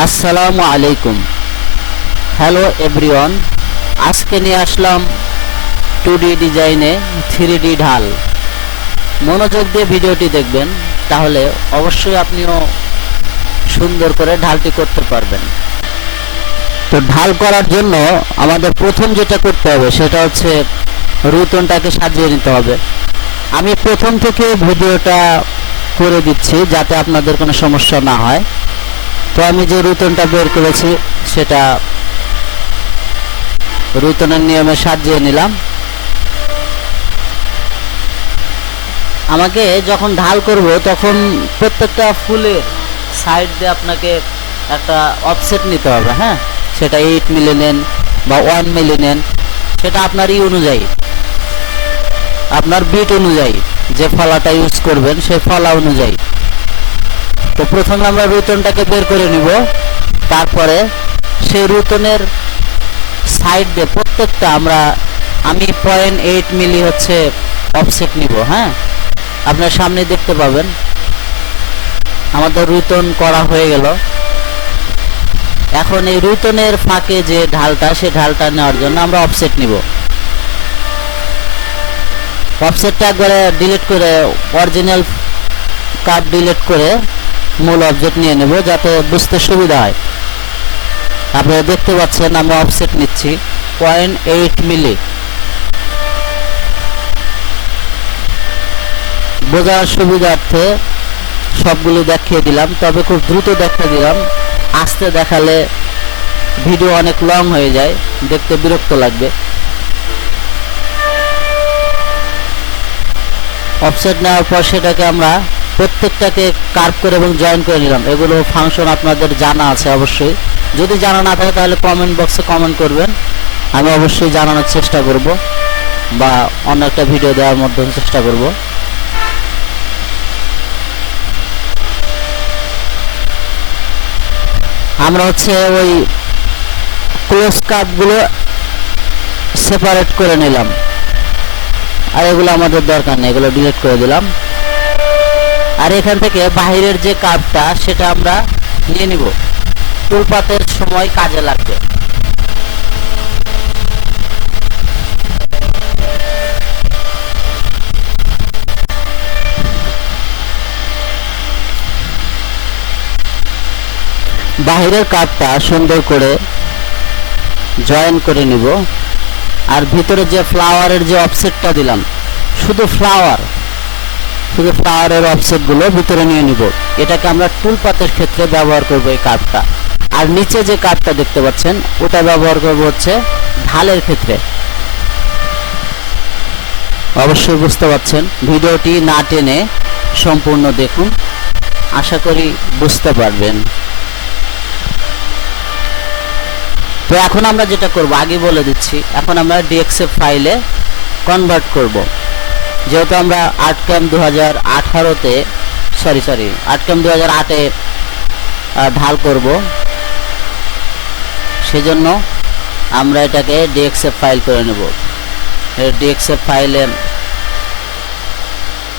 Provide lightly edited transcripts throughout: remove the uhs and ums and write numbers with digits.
আসসালামু আলাইকুম। Hello everyone, আজকে নিয়ে আসলাম 2D ডিজাইনে 3D ঢাল। মনোযোগ দিয়ে ভিডিওটি দেখবেন, তাহলে অবশ্যই আপনিও সুন্দর করে ঢালটি করতে পারবেন। তো ঢাল করার জন্য আমাদের প্রথম যেটা করতে হবে সেটা হচ্ছে রুতনটাকে সাজিয়ে নিতে হবে। আমি প্রথম থেকে ভিডিওটা করে দিচ্ছি যাতে আপনাদের কোনো সমস্যা না হয়। তো আমি যে রুতনটা বের করেছি সেটা রুতনের নিয়মে সাজিয়ে নিলাম। আমাকে যখন ঢাল করব তখন প্রত্যেকটা ফুলের সাইড দিয়ে আপনাকে একটা অফসেট নিতে হবে। হ্যাঁ, সেটা 8 মিলি নেন বা 1 মিলি নেন, সেটা আপনার অনুযায়ী, আপনার বিট অনুযায়ী, যে ফলাটা ইউজ করবেন সেই ফলা অনুযায়ী। তো প্রথমে আমরা রুতনটাকে বের করে নিব, তারপরে সেই রুতনের সাইড দিয়ে প্রত্যেকটা আমি 0.8 মিলি হচ্ছে অফসেট নিব। হ্যাঁ, আপনার সামনে দেখতে পাবেন আমাদের রুতন করা হয়ে গেল। এখন এই রুতনের ফাঁকে যে ঢালটা, সেই ঢালটা নেওয়ার জন্য আমরা অফসেট নিব। অফসেটটা একবারে ডিলিট করে, অরিজিনাল কার্ভ ডিলিট করে মূল অবজেক্ট নিয়ে নেব যাতে বুঝতে সুবিধা হয়। আপনারা দেখতে পাচ্ছেন আমি অফসেট নিচ্ছি 0.8 মিলি। বোঝার সুবিধার্থে সবগুলো দেখিয়ে দিলাম, তবে খুব দ্রুত দেখিয়ে দিলাম। আস্তে দেখালে ভিডিও অনেক লং হয়ে যায়, দেখতে বিরক্ত লাগবে। অফসেট নেওয়ার পর সেটাকে আমরা প্রত্যেকটাকে কার্ভ করে এবং জয়েন করে নিলাম। এগুলো ফাংশন আপনাদের জানা আছে অবশ্যই, যদি জানা না থাকে তাহলে কমেন্ট বক্সে কমেন্ট করবেন, আমি অবশ্যই জানানোর চেষ্টা করব বা অন্য একটা ভিডিও দেওয়ার মাধ্যমে চেষ্টা করব। আমরা হচ্ছে ওই ক্লোজ কার্ভগুলো সেপারেট করে নিলাম, আর এগুলো আমাদের দরকার নেই, এগুলো ডিলিট করে দিলাম। আর এখান থেকে বাহিরের যে কার্ভটা সেটা আমরা নিয়ে নিব, টুলপাতের সময় কাজে লাগবে। বাহিরের কার্ভটা সুন্দর করে জয়েন করে নিব। আর ভিতরে যে ফ্লাওয়ারের যে অফসেটটা দিলাম, শুধু ফ্লাওয়ারের অফসেটগুলো ভিতরে নিয়ে নিব। এটাকে আমরা টুলপাতের ক্ষেত্রে ব্যবহার করব এই কার্ভটা। আর নিচে যে কার্ভটা দেখতে পাচ্ছেন ওটা ব্যবহার করব হচ্ছে ঢালের ক্ষেত্রে। অবশ্যই বুঝতে পারছেন, ভিডিওটি না টেনে সম্পূর্ণ দেখুন, আশা করি বুঝতে পারবেন। তো এখন আমরা যেটা করব আগে বলে দিচ্ছি, এখন আমরা DXF ফাইলে কনভার্ট করব। যেহেতু আমরা আর্টক্যাম 2018-তে আর্টক্যাম 2008-এ ঢাল করব, সেজন্য আমরা এটাকে DXF ফাইল করে নেব। DXF ফাইলে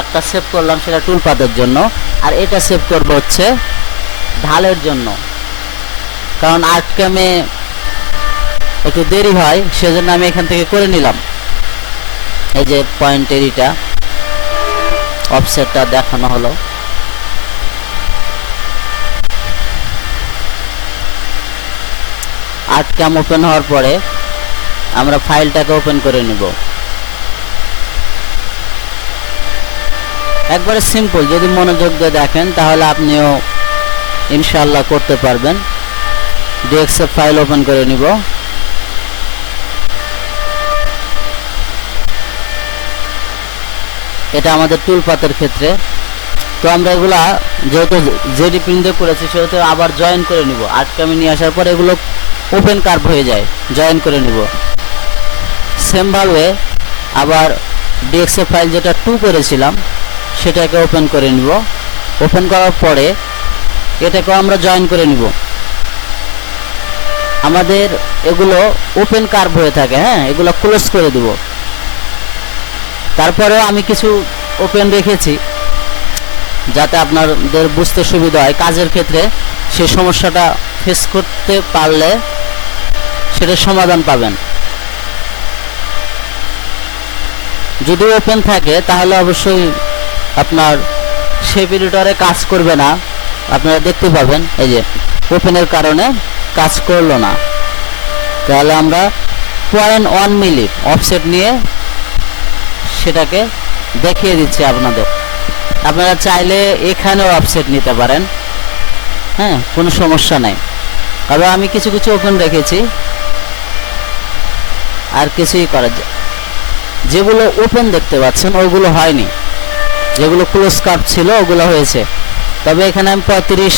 একটা সেভ করলাম, সেটা টুলপাতের জন্য, আর এটা সেভ করব হচ্ছে ঢালের জন্য। কারণ আর্টক্যামে একটু দেরি হয়, সেজন্য আমি এখান থেকে করে নিলাম। এই যে পয়েন্টের এটা অফসেটটা দেখানো হলো। আর্টক্যাম ওপেন হওয়ার পরে আমরা ফাইলটাকে ওপেন করে নিব। একবারে সিম্পল, যদি মনোযোগ দিয়ে দেখেন তাহলে আপনিও ইনশাআল্লাহ করতে পারবেন। DXF ফাইল ওপেন করে নিব। এটা আমাদের টুলপাতের ক্ষেত্রে। তো আমরা এগুলা যেহেতু জেডি প্রিন্টে করেছি সেহেতু আবার জয়েন করে নিব। আর্টক্যামে নিয়ে আসার পর এগুলো ওপেন কার্ভ হয়ে যায়, জয়েন করে নিব। সেমভাবে আবার DXF ফাইল যেটা 2 করেছিলাম সেটাকে ওপেন করে নিব। ওপেন করার পরে এটাকেও আমরা জয়েন করে নিব। আমাদের এগুলো ওপেন কার্ভ হয়ে থাকে, হ্যাঁ, এগুলো ক্লোজ করে দেব। তারপরেও আমি কিছু ওপেন রেখেছি যাতে আপনাদের বুঝতে সুবিধা হয়, কাজের ক্ষেত্রে সেই সমস্যাটা ফেস করতে পারলে সেটা সমাধান পাবেন। যদি ওপেন থাকে তাহলে অবশ্যই আপনার সেপিরেটরে কাজ করবে না, আপনারা দেখতে পাবেন এই যে ওপেনের কারণে কাজ করলো না। তাহলে আমরা 0.1 মিলি অফসেট নিয়ে সেটাকে দেখিয়ে দিচ্ছি আপনাদের। আপনারা চাইলে এখানেও অফসেট নিতে পারেন, হ্যাঁ, কোনো সমস্যা নাই। তবে আমি কিছু কিছু ওপেন রেখেছি, আর কিছুই করা যায়। যেগুলো ওপেন দেখতে পাচ্ছেন ওগুলো হয়নি, যেগুলো ক্লোজ কাপ ছিল ওগুলো হয়েছে। তবে এখানে আমি 35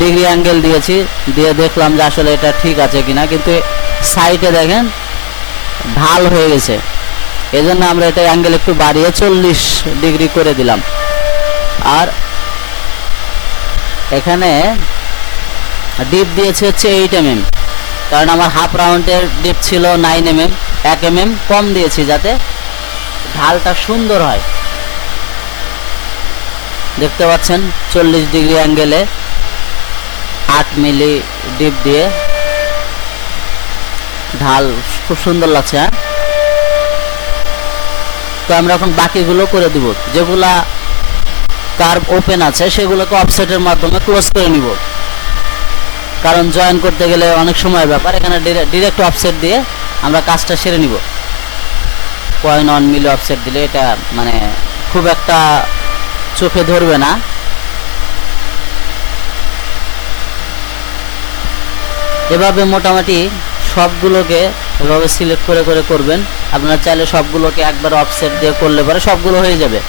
ডিগ্রি অ্যাঙ্গেল দিয়েছি, দিয়ে দেখলাম যে আসলে এটা ঠিক আছে কিনা, কিন্তু সাইডে দেখেন ঢাল হয়ে গেছে। এই জন্য আমরা এটা অ্যাঙ্গেল একটু বাড়িয়ে 40 ডিগ্রি করে দিলাম। আর এখানে ডিপ দিয়েছে হচ্ছে 8 mm, কারণ আমার হাফ রাউন্ডের ডিপ ছিল 9 mm, 1 mm কম দিয়েছি যাতে ঢালটা সুন্দর হয়। দেখতে পাচ্ছেন 40 ডিগ্রি অ্যাঙ্গেলে 8 মিলি ডিপ দিয়ে ঢাল খুব সুন্দর লাগছে। হ্যাঁ, তো আমরা এখন বাকিগুলো করে দিব। যেগুলা কার্ভ ওপেন আছে সেগুলোকে অফসেটের মাধ্যমে ক্লোজ করে নিব, কারণ জয়েন করতে গেলে অনেক সময় ব্যাপার। এখানে ডিরেক্ট অফসেট দিয়ে আমরা কাজটা সেরে নিব। 0.1 মিলি অফসেট দিলে এটা মানে খুব একটা চোখে ধরবে না। এভাবে মোটামুটি সবগুলোকে এভাবে সিলেক্ট করে করে করবেন। আপনারা চাইলে সবগুলোকে একবার অফসেট দিয়ে করলে পরে সবগুলো হয়ে যাবে।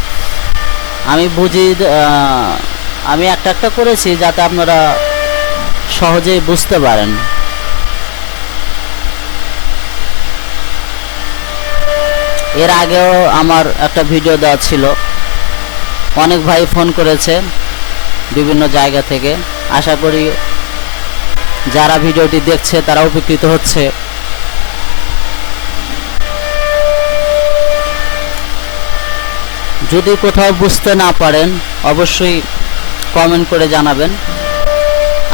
আমি একটা একটা করেছি যাতে আপনারা সহজেই বুঝতে পারেন। এর আগেও আমার একটা ভিডিও দেওয়া ছিল, অনেক ভাই ফোন করেছে বিভিন্ন জায়গা থেকে। আশা করি যারা ভিডিওটি দেখছে তারা উপকৃত হচ্ছে। যদি কোথাও বুঝতে না পারেন অবশ্যই কমেন্ট করে জানাবেন।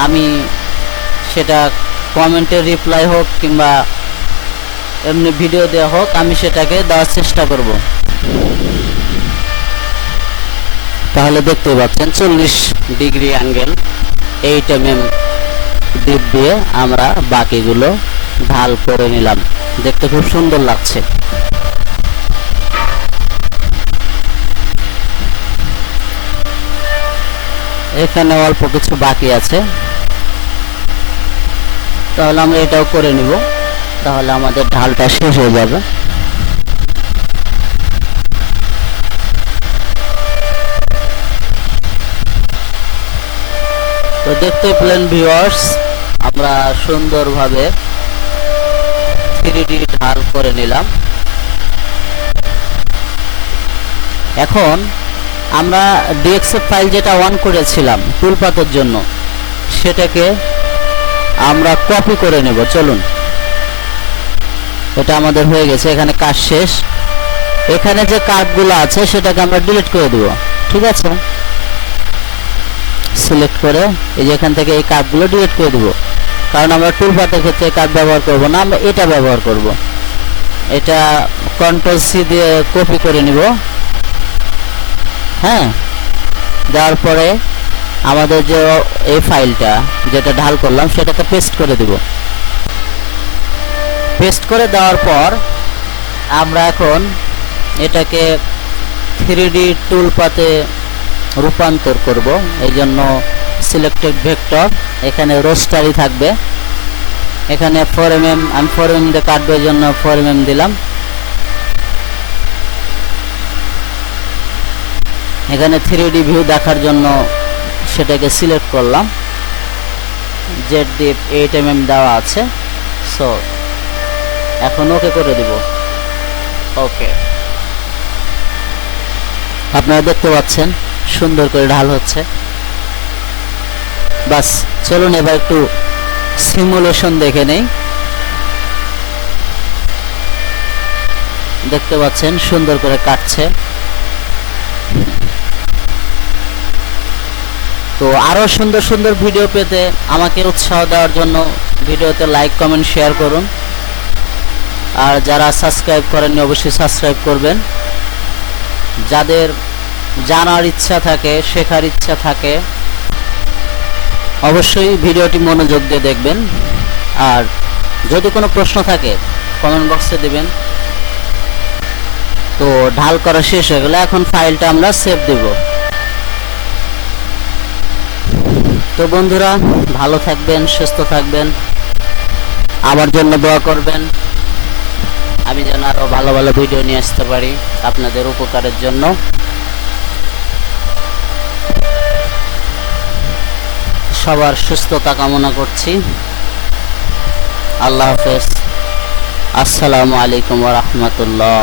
আমি সেটা কমেন্টের রিপ্লাই হোক কিংবা এমনি ভিডিও দেওয়া হোক, আমি সেটাকে দেওয়ার চেষ্টা করব। তাহলে দেখতে পাচ্ছেন 40 ডিগ্রি অ্যাঙ্গেল 8 mm ডিপ দিয়ে আমরা বাকিগুলো ঢাল করে নিলাম। দেখতে খুব সুন্দর লাগছে। এখানে অল্প কিছু বাকি আছে, তাহলে আমরা এটাও করে নিব, তাহলে আমাদের ঢালটা শেষ হয়ে যাবে। তো দেখতে পেলেন ভিউয়ার্স, আমরা সুন্দরভাবে 3D ঢাল করে নিলাম। এখন আমরা ডিএক্সএফ ফাইল যেটা অন করেছিলাম টুলপাতের জন্য সেটাকে আমরা কপি করে নেব। চলুন, এটা আমাদের হয়ে গেছে, এখানে কাজ শেষ। এখানে যে কার্ভগুলো আছে সেটাকে আমরা ডিলিট করে দেব। ঠিক আছে, সিলেক্ট করে এই যে এখান থেকে এই কার্ভগুলো ডিলিট করে দেব, কারণ আমরা টুলপাতের ক্ষেত্রে কার্ভ ব্যবহার করব না, আমরা এটা ব্যবহার করব। এটা কন্ট্রোল সি দিয়ে কপি করে নিব। হ্যাঁ, দেওয়ার পরে আমাদের যে এই ফাইলটা যেটা ঢাল করলাম সেটাকে পেস্ট করে দেব। পেস্ট করে দেওয়ার পর আমরা এখন এটাকে 3D টুলপাতে রূপান্তর করব। এই জন্য সিলেক্টেড ভেক্টর, এখানে রোস্টারি থাকবে। এখানে 4 mm, আমি 4 mm দিয়ে কাটবো, এই জন্য 4 mm দিলাম। এখানে 3D ভিউ দেখার জন্য সেটাকে সিলেক্ট করলাম। জেড ডিপ 8 mm দেওয়া আছে। সো এখন ওকে করে দিব। ওকে, আপনারা দেখতে পাচ্ছেন সুন্দর করে ঢাল হচ্ছে। বাস, চলুন এবার একটু সিমুলেশন দেখে নেই। দেখতে পাচ্ছেন সুন্দর করে কাটছে। তো আরও সুন্দর সুন্দর ভিডিও পেতে আমাকে উৎসাহ দেওয়ার জন্য ভিডিওতে লাইক কমেন্ট শেয়ার করুন। আর যারা সাবস্ক্রাইব করেননি অবশ্যই সাবস্ক্রাইব করবেন। যাদের জানার ইচ্ছা থাকে, শেখার ইচ্ছা থাকে, অবশ্যই ভিডিওটি মনোযোগ দিয়ে দেখবেন। আর যদি কোনো প্রশ্ন থাকে কমেন্ট বক্সে দেবেন। তো ঢাল করা শেষ হয়ে গেলে এখন ফাইলটা আমরা সেভ দেব। তো বন্ধুরা, ভালো থাকবেন, সুস্থ থাকবেন, আমার জন্য দোয়া করবেন, আমি যেন আরও ভালো ভালো ভিডিও নিয়ে আসতে পারি আপনাদের উপকারের জন্য। সবার সুস্থতা কামনা করছি। আল্লাহ হাফেজ। আসসালামু আলাইকুম ওয়া রাহমাতুল্লাহ।